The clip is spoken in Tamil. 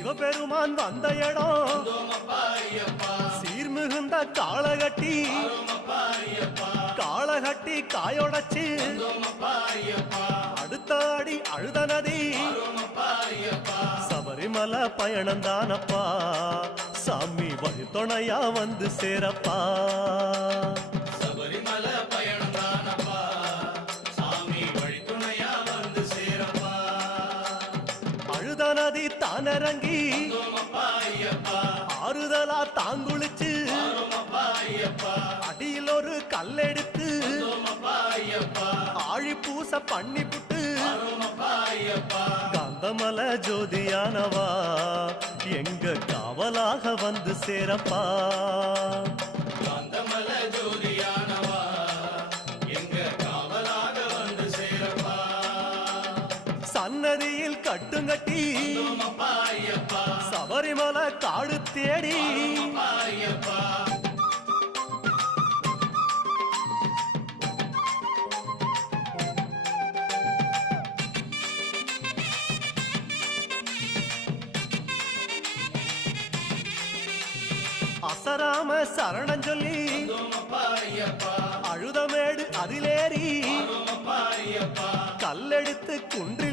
சிவபெருமான் வந்த இடம் சீர்மிகுந்த காளகட்டி காளகட்டி காயோடச்சு அடுத்த அடி அழுத நதி சபரிமலை பயணம் தானப்பா சாமி வழி துணையா வந்து சேரப்பா சபரிமலை பயணம் தானப்பா சாமி வழி துணையா வந்து சேரப்பா அழுத நதி தானிறங்கி ஆறுதலா தாங்குளிச்சு அடியில் ஒரு கல்லெடுத்து ஆழி பூச பண்ணி புட்டு காந்தமல ஜோதியானவா எங்க காவலாக வந்து சேரப்பா காந்தமல ஜோதியானவா எங்க காவலாக வந்து சேரப்பா சன்னதியில் கட்டுங்கட்டி சபரிமலை காடு தேடி அசராம சரணம் சொல்லி அழுதமேடு அதிலேறி கல்லெடுத்து குன்றி